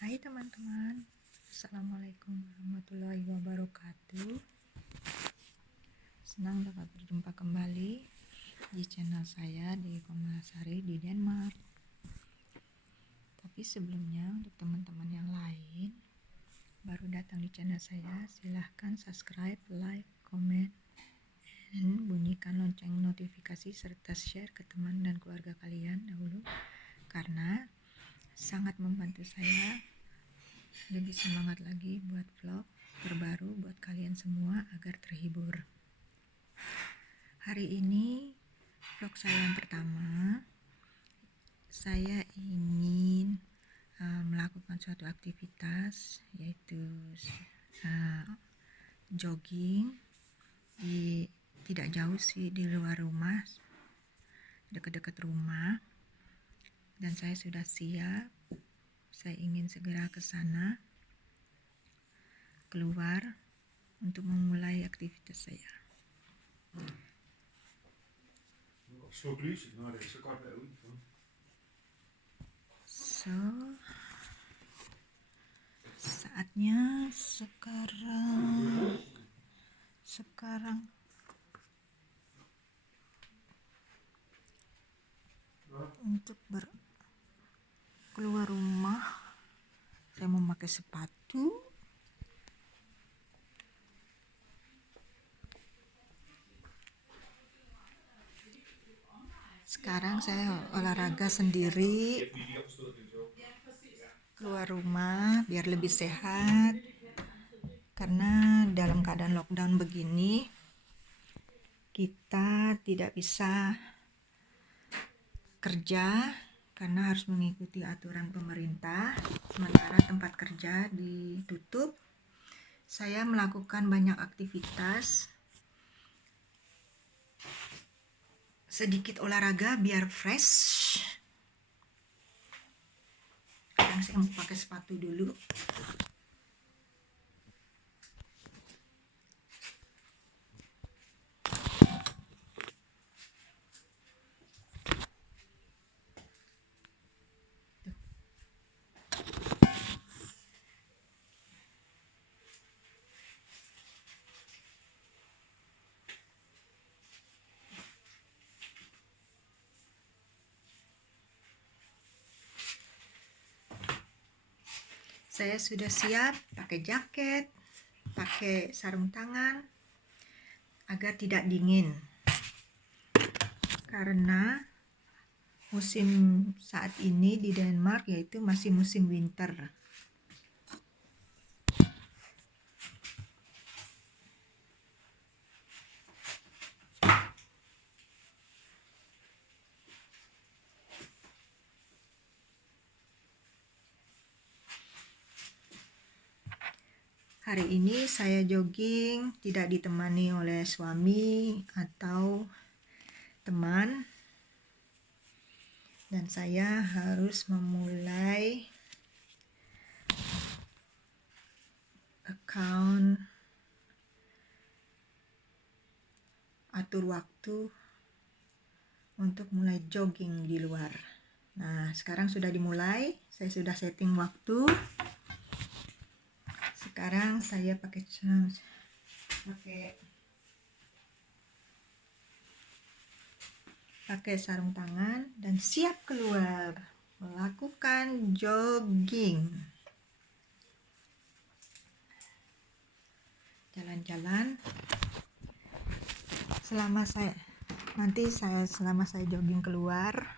Hai teman-teman, Assalamualaikum warahmatullahi wabarakatuh. Senang dapat berjumpa kembali di channel saya di Komalasari di Denmark. Tapi sebelumnya untuk teman-teman yang lain baru datang di channel saya, silahkan subscribe, like, comment, dan bunyikan lonceng notifikasi serta share ke teman dan keluarga kalian dahulu, karena sangat membantu saya lebih semangat lagi buat vlog terbaru buat kalian semua agar terhibur. Hari ini vlog saya yang pertama, saya ingin melakukan suatu aktivitas, yaitu jogging tidak jauh sih, di luar rumah, dekat-dekat rumah, dan saya sudah siap. Saya ingin segera ke sana, keluar untuk memulai aktivitas saya. So, saatnya sekarang untuk keluar rumah. Saya memakai sepatu. Sekarang saya olahraga sendiri keluar rumah biar lebih sehat, karena dalam keadaan lockdown begini kita tidak bisa kerja karena harus mengikuti aturan pemerintah, sementara tempat kerja ditutup. Saya melakukan banyak aktivitas, sedikit olahraga biar fresh. Sekarang saya mau pakai sepatu dulu. Saya sudah siap pakai jaket, pakai sarung tangan agar tidak dingin, karena musim saat ini di Denmark yaitu masih musim winter. Hari ini saya jogging tidak ditemani oleh suami atau teman, dan saya harus memulai atur waktu untuk mulai jogging di luar. Nah, sekarang sudah dimulai, saya sudah setting waktu. Sekarang saya pakai sarung tangan dan siap keluar melakukan jogging. Jalan-jalan selama saya jogging keluar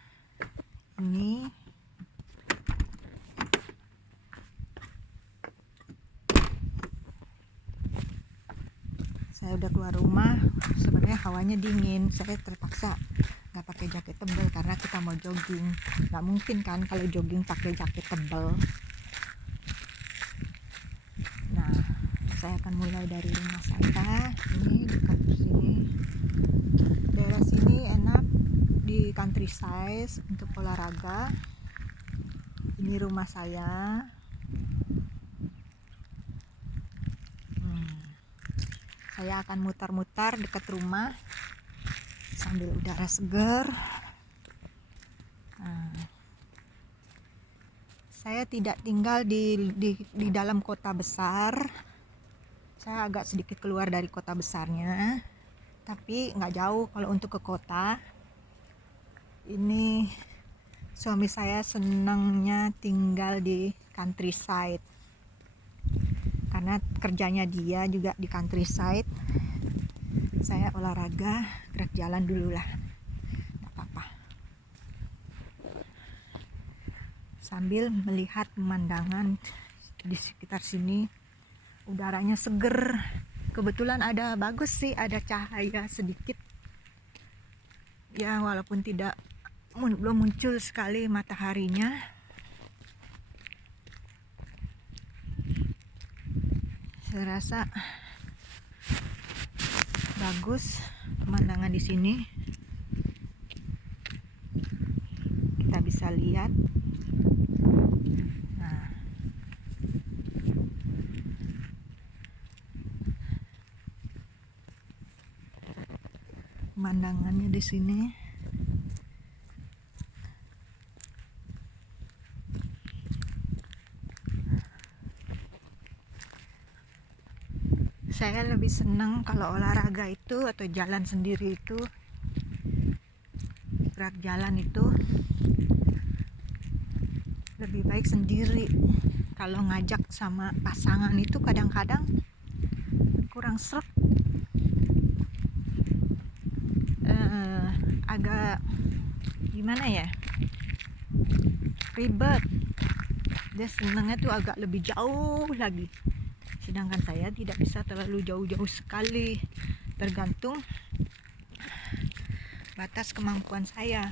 ini, saya udah keluar rumah. Sebenarnya hawanya dingin, saya terpaksa nggak pakai jaket tebal karena kita mau jogging. Nggak mungkin kan kalau jogging pakai jaket tebal. Nah, saya akan mulai dari rumah saya. Ini dekat sini, daerah sini enak di countryside untuk olahraga. Ini rumah saya. Saya akan mutar-mutar dekat rumah sambil udara segar. Saya tidak tinggal di dalam kota besar. Saya agak sedikit keluar dari kota besarnya, tapi nggak jauh kalau untuk ke kota. Ini suami saya senangnya tinggal di countryside karena kerjanya dia juga di countryside. Saya olahraga, gerak jalan dulu lah, nggak apa-apa, sambil melihat pemandangan di sekitar sini. Udaranya seger, kebetulan ada bagus sih, ada cahaya sedikit ya, walaupun belum muncul sekali mataharinya. Saya rasa bagus pemandangan di sini. Kita bisa lihat. Nah, pemandangannya di sini. Saya lebih senang kalau olahraga itu atau jalan sendiri itu, gerak jalan itu lebih baik sendiri. Kalau ngajak sama pasangan itu kadang-kadang kurang sreg, agak gimana ya, ribet. Dia senangnya tuh agak lebih jauh lagi, sedangkan saya tidak bisa terlalu jauh-jauh sekali, tergantung batas kemampuan saya.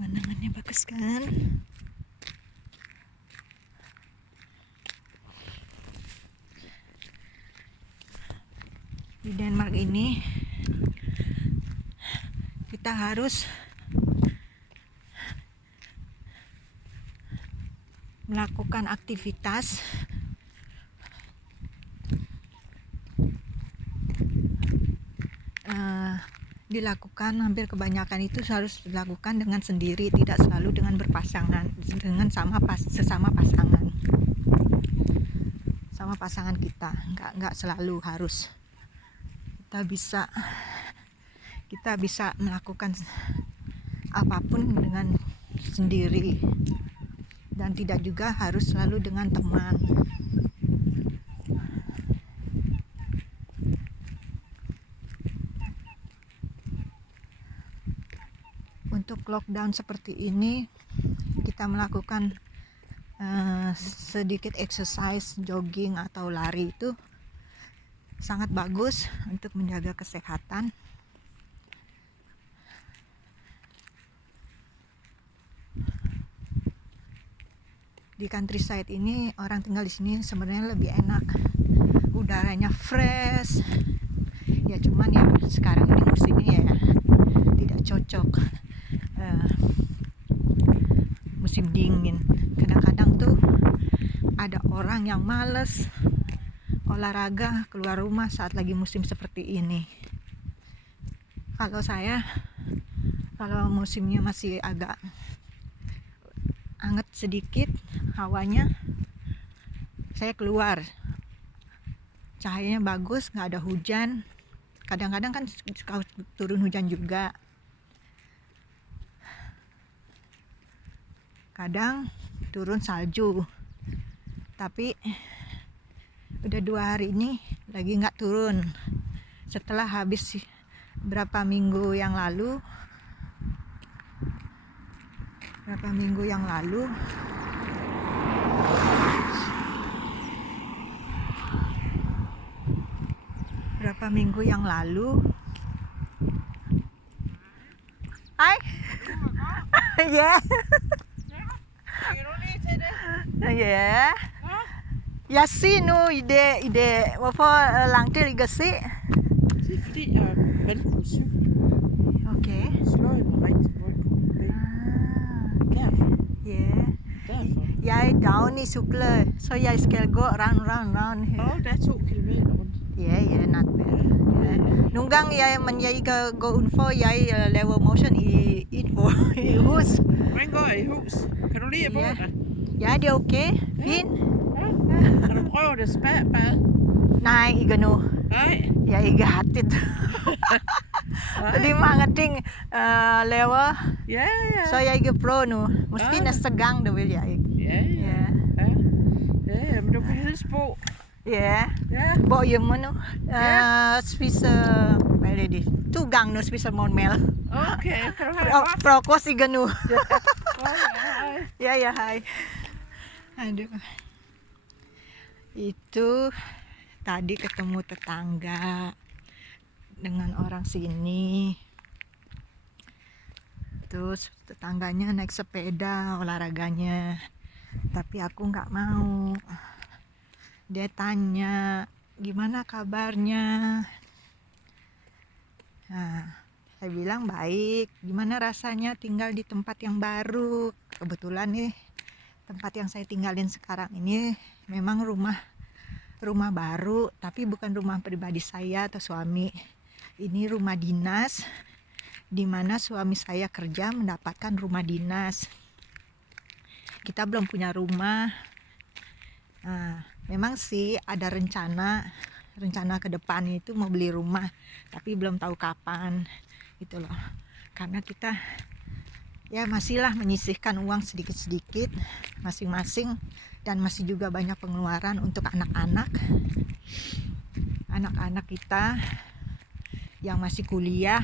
Pemandangannya bagus kan? Di Denmark ini kita harus melakukan aktivitas dilakukan, hampir kebanyakan itu harus dilakukan dengan sendiri, tidak selalu dengan berpasangan, dengan sesama pasangan, sama pasangan kita. Nggak selalu harus. Kita bisa melakukan apapun dengan sendiri, dan tidak juga harus selalu dengan teman. Untuk lockdown seperti ini, kita melakukan sedikit exercise, jogging atau lari itu sangat bagus untuk menjaga kesehatan. Di countryside ini, orang tinggal di sini sebenarnya lebih enak, udaranya fresh. Ya cuman ya sekarang ini musimnya ya tidak cocok, musim dingin. Kadang-kadang tuh ada orang yang males olahraga keluar rumah saat lagi musim seperti ini. Kalau saya, kalau musimnya masih agak anget sedikit hawanya, saya keluar, cahayanya bagus, nggak ada hujan. Kadang-kadang kan turun hujan juga, kadang turun salju, tapi udah 2 hari ini lagi nggak turun. Setelah habis berapa minggu yang lalu Hai. Yeah. Yeah. Jeg siger nu i det, hvorfor lang tid ikke se? Det er fordi, jeg valgte på cykel. Okay. Sløj mig rigtig højt på min ben. Derfor. Yeah. Derfor. Jeg daglig cykler, så jeg skal gå round here. Og der er 2 kilometer rundt. Yeah, not bad. Ja. Nunggang jeg, men jeg går udenfor, jeg laver motion i hus. Hvordan går det i hus? Kan du lide at bo Ja. der? Ja, det er okay. Fint. Har du prøvet det spabad? Nej, ikke nu. Nej. Jeg er ikke hattet. Fordi mange ting laver, Ja, ja. så jeg ikke prøver nu. Måske Ah. næste gang, det vil jeg ikke. Ja, ja. Ja. Ja, men du kan hilse på. Ja. Ja. Hvor hjemme nu. Spiser, hvad er det? 2 gange nu spiser morgenmad. Okay, kan du have det godt? Frokost ikke nu. Okay, hej. Ya hai. Aduh. Itu tadi ketemu tetangga dengan orang sini. Terus tetangganya naik sepeda olahraganya. Tapi aku nggak mau. Dia tanya, gimana kabarnya? Nah, saya bilang baik. Gimana rasanya tinggal di tempat yang baru? Kebetulan nih tempat yang saya tinggalin sekarang ini memang rumah baru, tapi bukan rumah pribadi saya atau suami. Ini rumah dinas, di mana suami saya kerja mendapatkan rumah dinas. Kita belum punya rumah. Nah, memang sih ada rencana ke depan itu mau beli rumah, tapi belum tahu kapan gitu loh. Karena kita ya masihlah menyisihkan uang sedikit-sedikit masing-masing, dan masih juga banyak pengeluaran untuk anak-anak kita yang masih kuliah,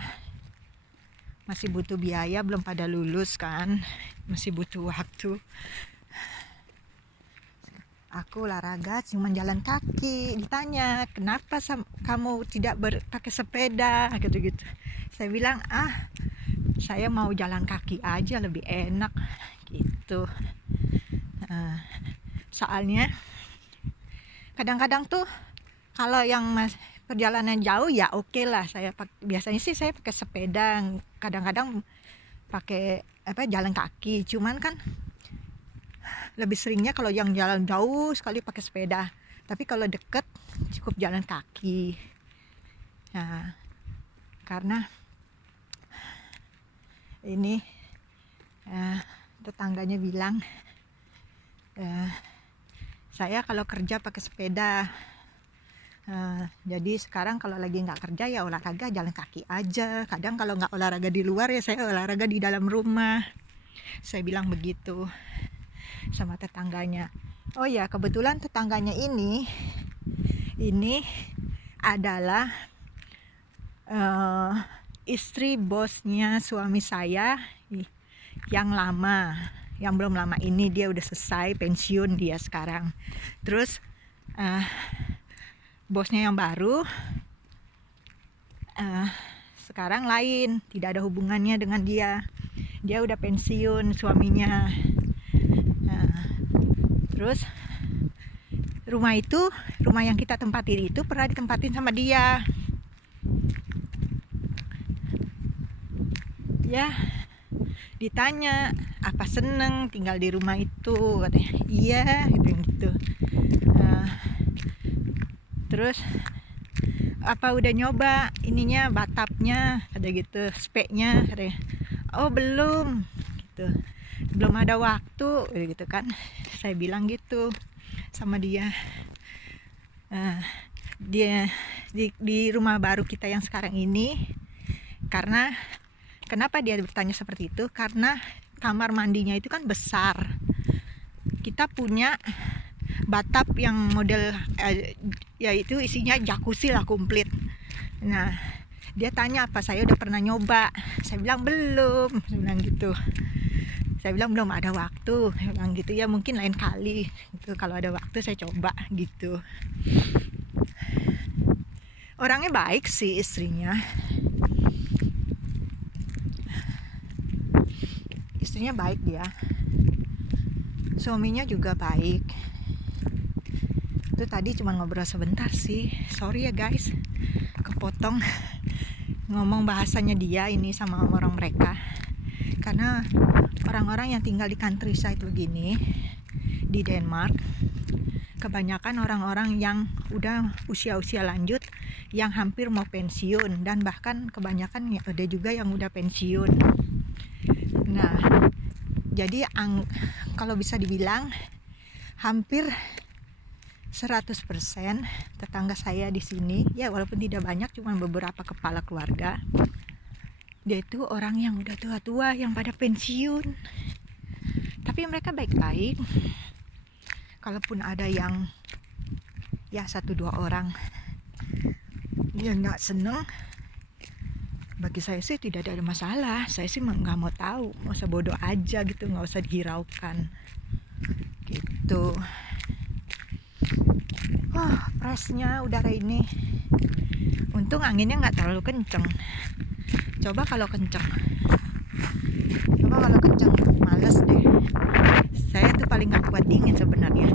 masih butuh biaya, belum pada lulus kan, masih butuh waktu. Aku olahraga cuma jalan kaki. Ditanya, kenapa kamu tidak pakai sepeda gitu-gitu. Saya bilang, saya mau jalan kaki aja, lebih enak gitu. Soalnya kadang-kadang tuh kalau yang perjalanan jauh ya oke lah, biasanya sih saya pakai sepeda, kadang-kadang pakai jalan kaki. Cuman kan lebih seringnya kalau yang jalan jauh sekali pakai sepeda, tapi kalau deket cukup jalan kaki. Nah, karena ini tetangganya bilang, saya kalau kerja pakai sepeda, jadi sekarang kalau lagi nggak kerja ya olahraga jalan kaki aja. Kadang kalau nggak olahraga di luar ya saya olahraga di dalam rumah. Saya bilang begitu sama tetangganya. Oh ya, kebetulan tetangganya ini adalah istri bosnya suami saya yang lama. Yang belum lama ini dia udah selesai pensiun dia sekarang. Terus bosnya yang baru sekarang lain, tidak ada hubungannya dengan dia. Dia udah pensiun suaminya. Terus rumah yang kita tempatin itu pernah ditempatin sama dia. Ya, ditanya apa seneng tinggal di rumah itu, katanya iya gitu. Terus apa udah nyoba ininya, batapnya, ada gitu, speknya, katanya oh belum gitu, belum ada waktu gitu kan. Saya bilang gitu sama dia. Dia di rumah baru kita yang sekarang ini, karena kenapa dia bertanya seperti itu, karena kamar mandinya itu kan besar. Kita punya batap yang model yaitu isinya jacuzzi lah komplit. Nah, dia tanya apa saya udah pernah nyoba. Saya bilang belum, saya bilang gitu. Saya bilang belum ada waktu, saya bilang gitu. Ya mungkin lain kali gitu, kalau ada waktu saya coba gitu. Orangnya baik sih istrinya. Istrinya baik dia. Suaminya juga baik. Itu tadi cuma ngobrol sebentar sih. Sorry ya guys, kepotong ngomong bahasanya dia ini sama orang mereka. Karena orang-orang yang tinggal di countryside begini di Denmark, kebanyakan orang-orang yang udah usia-usia lanjut yang hampir mau pensiun, dan bahkan kebanyakan ada juga yang udah pensiun. Nah, jadi kalau bisa dibilang hampir 100% tetangga saya di sini, ya walaupun tidak banyak, cuma beberapa kepala keluarga, dia itu orang yang udah tua-tua, yang pada pensiun. Tapi mereka baik-baik. Kalaupun ada yang ya 1-2 orang yang nggak seneng, bagi saya sih tidak ada masalah. Saya sih nggak mau tahu, nggak usah bodoh aja gitu, nggak usah dihiraukan gitu. Freshnya udara ini, untung anginnya nggak terlalu kenceng. Coba kalau kenceng males deh. Saya tuh paling nggak kuat dingin sebenarnya,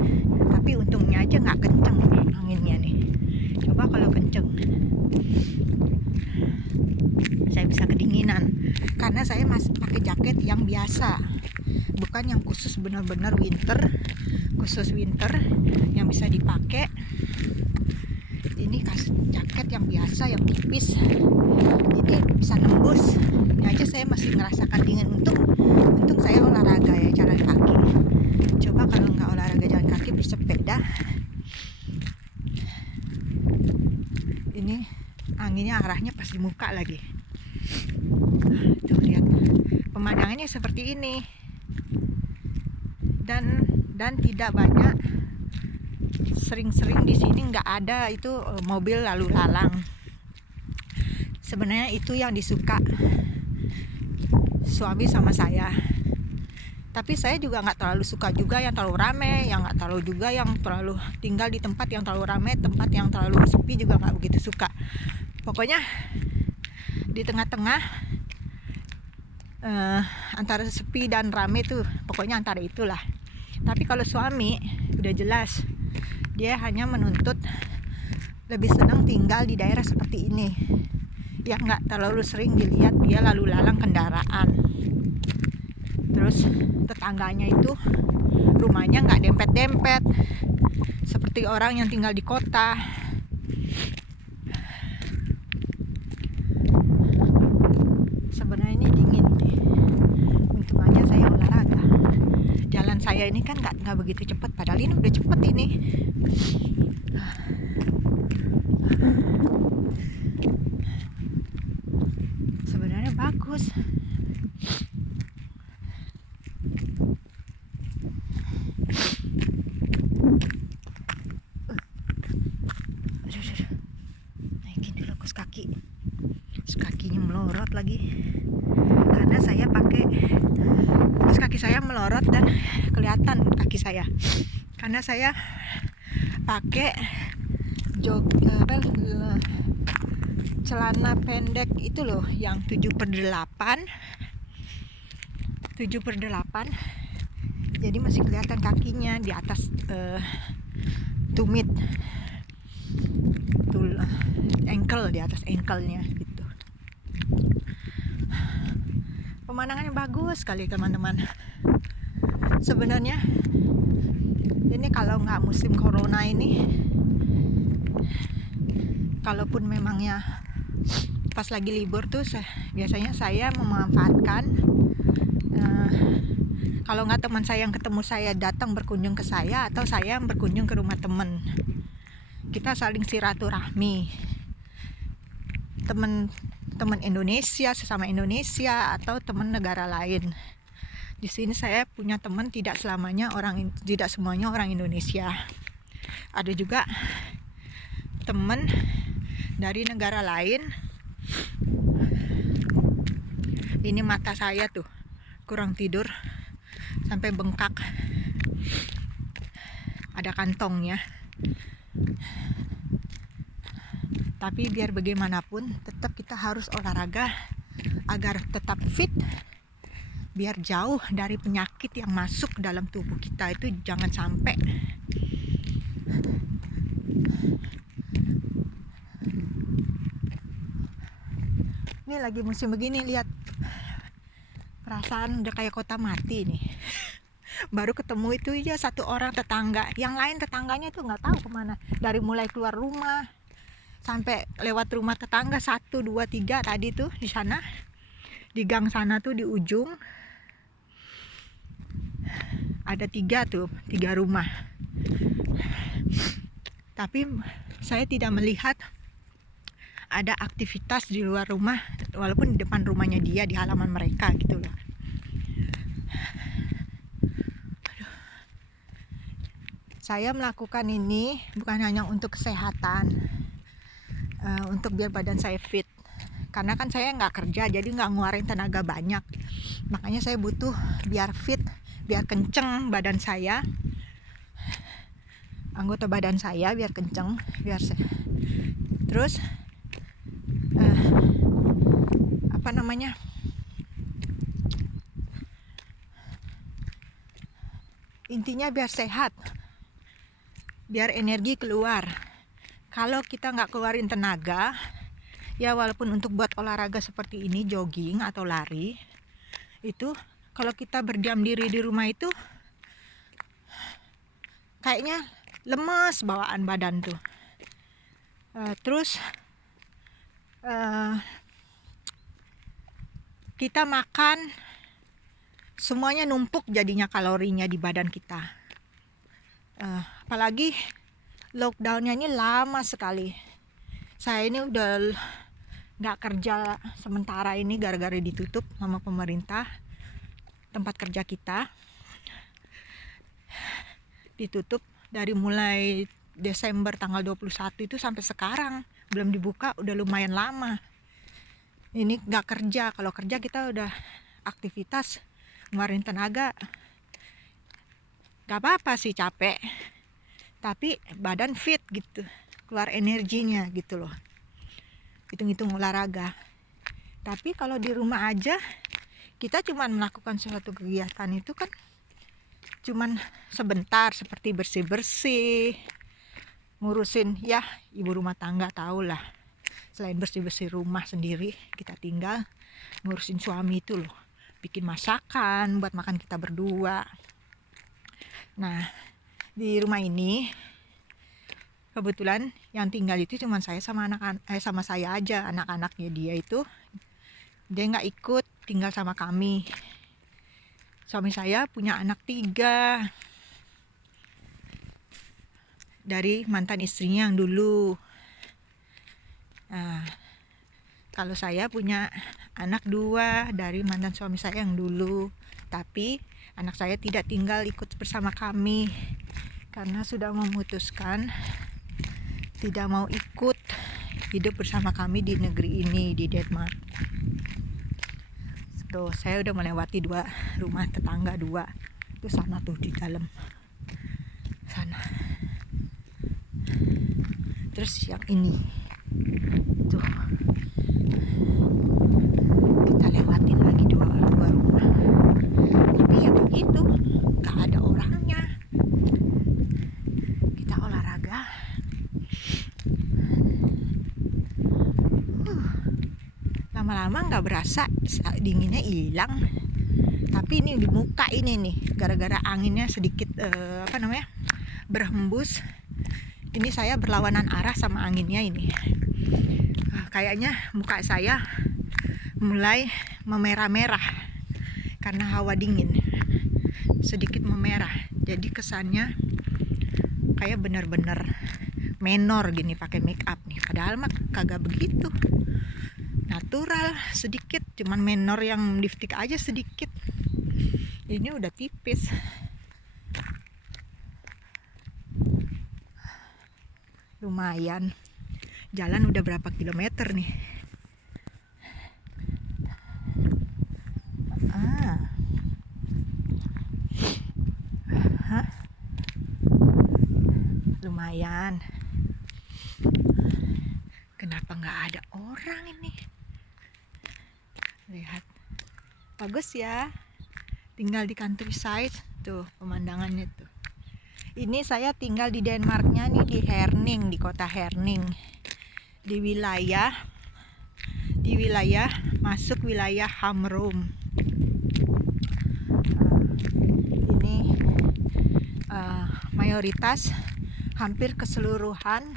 tapi untungnya aja nggak kenceng nih anginnya nih. Coba kalau kenceng, saya bisa kedinginan, karena saya masih pakai jaket yang biasa, bukan yang khusus benar-benar khusus winter yang bisa dipakai. Ini jaket yang biasa, yang tipis, ini bisa nembus. Ini aja saya masih ngerasakan dingin. Untung saya olahraga ya, jalan kaki. Coba kalau nggak olahraga jalan kaki, bersepeda, ini anginnya arahnya pas di muka lagi. Tuh lihat, pemandangannya seperti ini, dan tidak banyak, sering-sering di sini nggak ada itu mobil lalu lalang. Sebenarnya itu yang disuka suami sama saya, tapi saya juga nggak terlalu suka juga yang terlalu rame, yang nggak terlalu juga yang terlalu tinggal di tempat yang terlalu rame, tempat yang terlalu sepi juga nggak begitu suka. Pokoknya di tengah-tengah, antara sepi dan rame tuh, pokoknya antara itulah. Tapi kalau suami udah jelas, dia hanya menuntut lebih senang tinggal di daerah seperti ini, yang nggak terlalu sering dilihat dia lalu lalang kendaraan. Terus tetangganya itu rumahnya nggak dempet-dempet seperti orang yang tinggal di kota. Sebenarnya ini dingin nih, untung aja saya olahraga. Jalan saya ini kan nggak begitu cepat, padahal ini udah cepet ini. Sebenarnya bagus. Naikin dulu kos kaki. Kakinya melorot lagi, karena saya pakai kos kaki saya melorot dan kelihatan kaki saya, karena saya pakai celana pendek itu loh, yang 7/8, jadi masih kelihatan kakinya di atas tumit, ankle, di atas ankle-nya gitu. Pemandangannya bagus sekali teman-teman. Sebenarnya ini kalau nggak musim corona ini, kalaupun memangnya pas lagi libur tuh, biasanya saya memanfaatkan, kalau nggak teman saya yang ketemu saya datang berkunjung ke saya, atau saya yang berkunjung ke rumah teman, kita saling silaturahmi, teman Indonesia, sesama Indonesia, atau teman negara lain. Di sini saya punya teman tidak semuanya orang Indonesia. Ada juga teman dari negara lain. Ini mata saya tuh kurang tidur sampai bengkak, ada kantongnya. Tapi biar bagaimanapun tetap kita harus olahraga agar tetap fit, biar jauh dari penyakit yang masuk dalam tubuh kita, itu jangan sampai. Ini lagi musim begini, lihat, perasaan udah kayak kota mati nih. Baru ketemu itu aja satu orang tetangga, yang lain tetangganya itu nggak tahu kemana, dari mulai keluar rumah sampai lewat rumah tetangga 1, 2, 3 tadi tuh di sana, di gang sana tuh di ujung ada 3 rumah. Tapi saya tidak melihat ada aktivitas di luar rumah, walaupun di depan rumahnya dia, di halaman mereka gitu loh. Saya melakukan ini bukan hanya untuk kesehatan, untuk biar badan saya fit. Karena kan saya nggak kerja, jadi nggak ngeluarin tenaga banyak. Makanya saya butuh biar fit, biar kenceng badan saya, anggota badan saya biar kenceng, biar terus intinya biar sehat, biar energi keluar. Kalau kita nggak keluarin tenaga, ya walaupun untuk buat olahraga seperti ini, jogging atau lari, itu kalau kita berdiam diri di rumah itu kayaknya lemes bawaan badan tuh. Terus kita makan semuanya numpuk jadinya kalorinya di badan kita. Apalagi lockdownnya ini lama sekali. Saya ini udah nggak kerja sementara ini gara-gara ditutup sama pemerintah. Tempat kerja kita ditutup dari mulai Desember tanggal 21 itu sampai sekarang belum dibuka, udah lumayan lama. Ini nggak kerja, kalau kerja kita udah aktivitas, ngeluarin tenaga. Gak apa-apa sih capek, tapi badan fit gitu, keluar energinya gitu loh. Hitung-hitung olahraga. Tapi kalau di rumah aja kita cuman melakukan suatu kegiatan itu kan cuman sebentar, seperti bersih-bersih, ngurusin, ya ibu rumah tangga tau lah, selain bersih-bersih rumah sendiri kita tinggal, ngurusin suami itu loh, bikin masakan buat makan kita berdua. Nah di rumah ini kebetulan yang tinggal itu cuma saya sama sama saya aja. Anak-anaknya dia itu dia nggak ikut tinggal sama kami. Suami saya punya anak 3 dari mantan istrinya yang dulu. Nah, kalau saya punya anak 2 dari mantan suami saya yang dulu. Tapi anak saya tidak tinggal ikut bersama kami karena sudah memutuskan tidak mau ikut hidup bersama kami di negeri ini, di Denmark. Tuh, saya udah melewati 2 rumah tetangga, 2 itu sana tuh di dalam sana. Terus yang ini tuh kita lewatin lagi 2 rumah. Tapi ya begitu, gak ada orangnya. Kita olahraga. Lama-lama nggak berasa dinginnya hilang. Tapi ini di muka ini nih, gara-gara anginnya sedikit berhembus. Ini saya berlawanan arah sama anginnya ini. Kayaknya muka saya mulai memerah-merah karena hawa dingin, sedikit memerah. Jadi kesannya kayak bener-bener menor gini pakai make up nih. Padahal mah kagak begitu, natural sedikit, cuman menor yang lipstick aja sedikit. Ini udah tipis. Lumayan. Jalan udah berapa kilometer nih? Lumayan. Kenapa nggak ada orang ini? Lihat, bagus ya. Tinggal di countryside tuh pemandangannya tuh. Ini saya tinggal di Denmarknya nih, di Herning, di kota Herning, di wilayah masuk wilayah Hamrum. Ini mayoritas hampir keseluruhan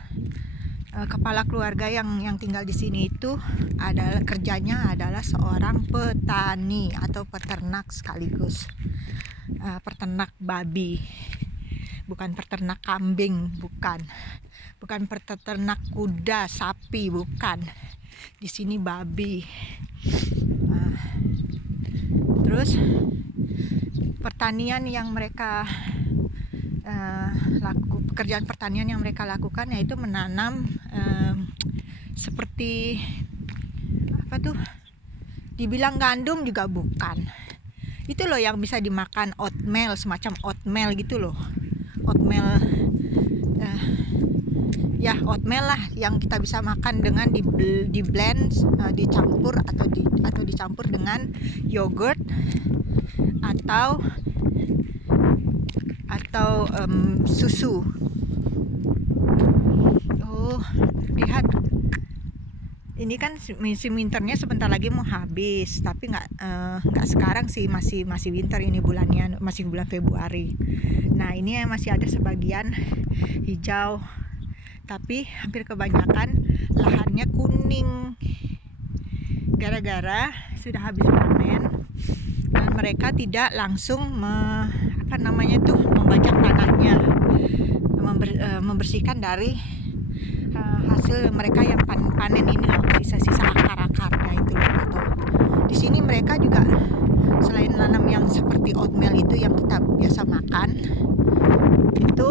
kepala keluarga yang tinggal di sini itu adalah kerjanya adalah seorang petani atau peternak sekaligus. Peternak babi, bukan peternak kambing, bukan peternak kuda, sapi, bukan. Di sini babi. Terus pertanian yang mereka pekerjaan pertanian yang mereka lakukan yaitu menanam seperti apa tuh, dibilang gandum juga bukan, itu loh yang bisa dimakan, oatmeal, semacam oatmeal gitu loh, oatmeal ya oatmeal lah yang kita bisa makan dengan di blend, dicampur atau dicampur dengan yogurt atau susu. Oh, lihat, ini kan musim winternya sebentar lagi mau habis, tapi nggak sekarang sih, masih winter ini, bulannya masih bulan Februari. Nah, ini masih ada sebagian hijau, tapi hampir kebanyakan lahannya kuning gara-gara sudah habis panen dan mereka tidak langsung membajak tanahnya, membersihkan dari hasil mereka yang panen ini loh, sisa-sisa akar-akarnya itu loh. Gitu. Di sini mereka juga selain nanam yang seperti oatmeal itu yang kita biasa makan, itu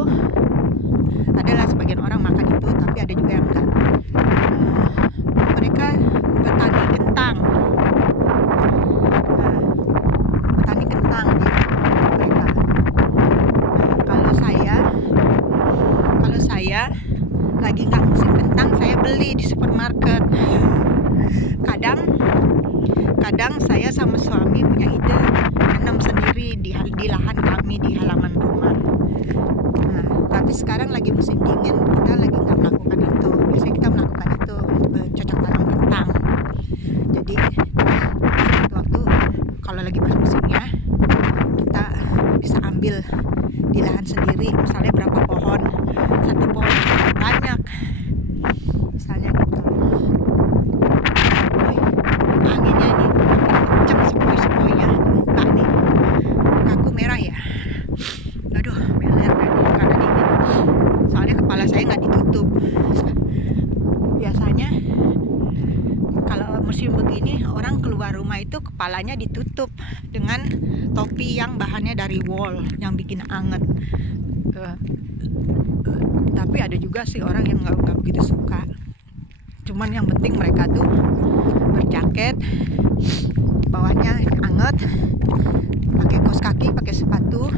adalah sebagian orang makan itu, tapi ada juga yang enggak. Mereka petani kentang, di mereka. Kalau saya lagi nggak musim kentang, saya beli di supermarket. Kadang saya sama suami punya ide tanam sendiri di lahan kami di halaman rumah. Nah, tapi sekarang lagi musim dingin, kita lagi nggak melakukan itu. Biasanya kita melakukan itu, cocok tanam kentang. Jadi waktu kalau lagi pas musimnya, kita bisa ambil di lahan sendiri, misalnya berapa pohon, satu pohon banyak, misalnya gitu. Anginnya ini kenceng, sepoi-sepoinya muka nih, mukaku merah ya, aduh meler karena dingin, soalnya kepala saya nggak ditutup. Biasanya kalau musim begini orang keluar rumah itu kepalanya ditutup dengan topi yang bahannya dari wool yang bikin anget. Tapi ada juga sih orang yang nggak begitu suka. Cuman yang penting mereka tuh berjaket, bawahnya anget, pakai kaos kaki, pakai sepatu.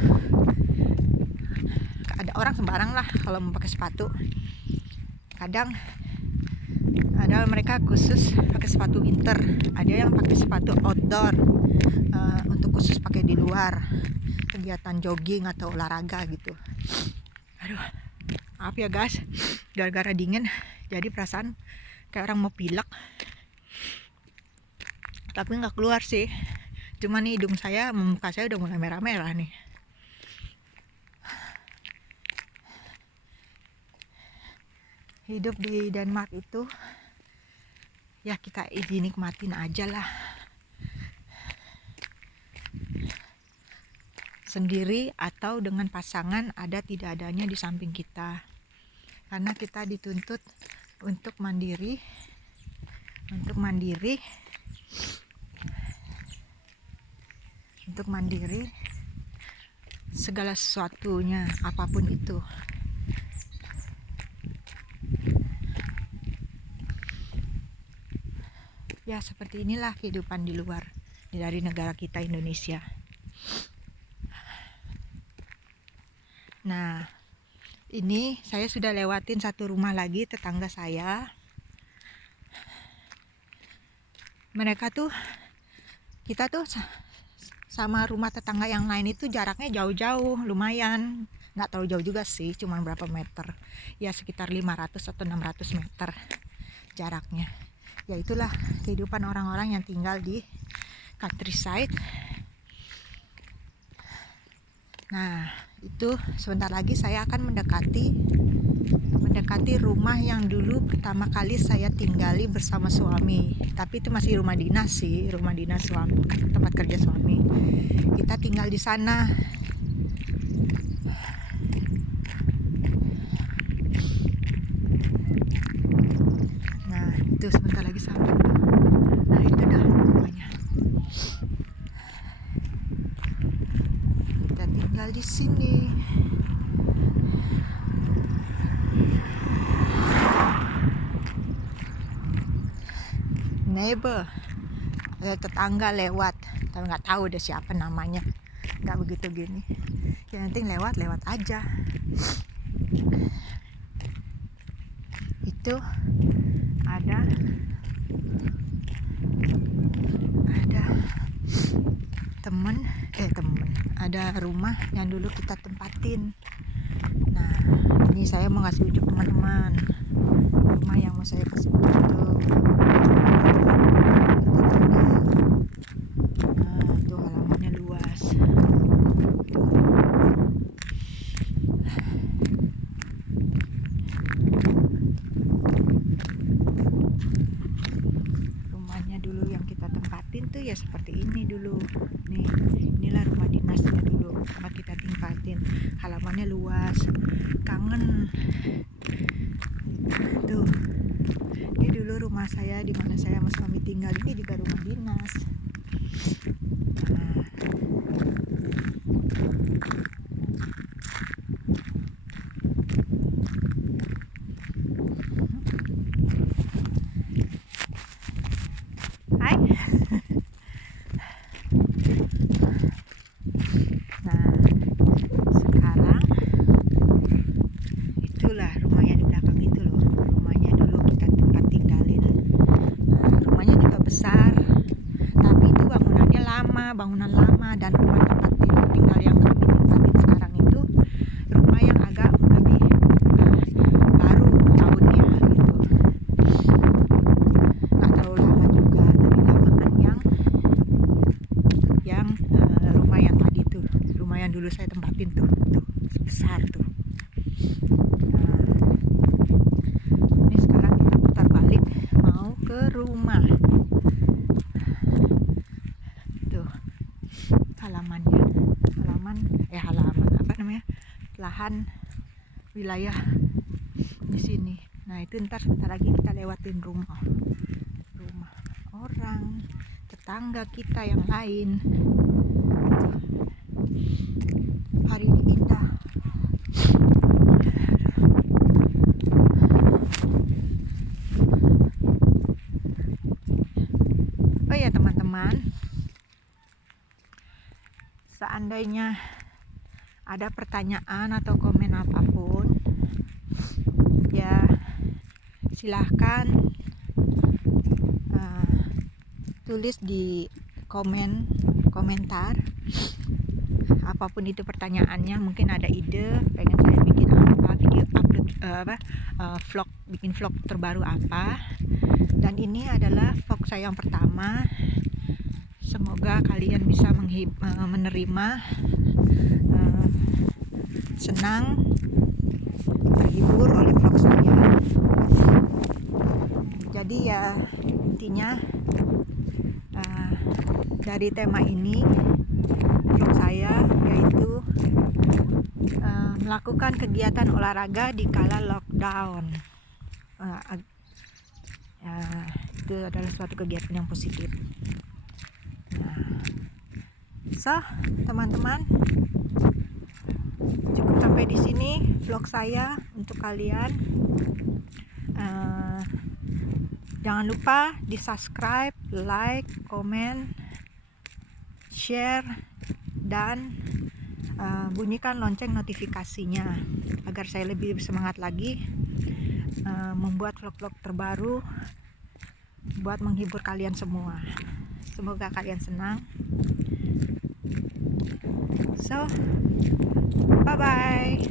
Ada orang sembarang lah kalau mau pakai sepatu. Kadang ada mereka khusus pakai sepatu winter, ada yang pakai sepatu outdoor, untuk khusus pakai di luar kegiatan jogging atau olahraga gitu. Aduh, maaf ya guys, gara-gara dingin jadi perasaan kayak orang mau pilek, tapi nggak keluar sih, cuman nih hidung saya, muka saya udah mulai merah-merah nih. Hidup di Denmark itu ya kita nikmatin aja lah, sendiri atau dengan pasangan, ada tidak adanya di samping kita, karena kita dituntut untuk mandiri segala sesuatunya, apapun itu. Ya seperti inilah kehidupan di luar dari negara kita Indonesia. Nah, ini saya sudah lewatin satu rumah lagi, tetangga saya. Mereka tuh, kita tuh sama rumah tetangga yang lain itu jaraknya jauh-jauh, lumayan. Nggak terlalu jauh juga sih, cuma berapa meter. Ya sekitar 500 atau 600 meter jaraknya. Ya itulah kehidupan orang-orang yang tinggal di countryside. Nah, itu sebentar lagi saya akan mendekati mendekati rumah yang dulu pertama kali saya tinggali bersama suami. Tapi itu masih rumah dinas sih, rumah dinas suami, tempat kerja suami. Kita tinggal di sana. Nah, itu sebentar lagi sampai. Nah, itu dah rumahnya. Kita tinggal di sini. Neighbor, tetangga lewat, tapi nggak tahu deh siapa namanya, nggak begitu gini. Yang penting lewat aja. Itu ada temen, ada rumah yang dulu kita tempatin. Nah, ini saya mau ngasih ujuk teman-teman, rumah yang mau saya kasih ujuk tuh. Nah, tuh halamannya luas. Rumahnya dulu yang kita tempatin tuh ya seperti ini dulu. Nih, inilah rumah dinasnya dulu tempat kita tempatin. Halamannya luas. Kangen. Tuh. Ini dulu rumah saya di mana saya sama suami tinggal. Ini juga rumah dinas. Nah. Hai. Nah, sekarang itulah rumah yang di belakang itu loh. Rumahnya dulu kita tempat tinggalin. Nah, rumahnya juga besar, tapi itu bangunan lama, dan rumah tempat tinggal yang kami tempatin sekarang itu rumah yang agak lebih baru tahunnya gitu. Nggak terlalu lama juga, lebih lamaan yang rumah yang tadi tuh, rumah yang dulu saya tempatin tuh besar tuh. Nah, ini sekarang kita putar balik mau ke rumah. Tuh halamannya, halaman apa namanya, lahan wilayah di sini. Nah, itu ntar sebentar lagi kita lewatin rumah orang tetangga kita yang lain. Hari ini indah. Oh ya teman-teman, seandainya ada pertanyaan atau komen apapun, ya silahkan tulis di komentar apapun itu pertanyaannya. Mungkin ada ide pengen saya bikin apa, video upload vlog, bikin vlog terbaru apa. Dan ini adalah vlog saya yang pertama. Semoga kalian bisa menerima, senang, terhibur oleh vlog saya. Jadi ya intinya dari tema ini vlog saya yaitu melakukan kegiatan olahraga di kala lockdown. Itu adalah suatu kegiatan yang positif. So teman-teman, cukup sampai di sini vlog saya untuk kalian. Jangan lupa di subscribe, like, komen, share, dan bunyikan lonceng notifikasinya agar saya lebih semangat lagi membuat vlog-vlog terbaru buat menghibur kalian semua. Semoga kalian senang. So, bye bye.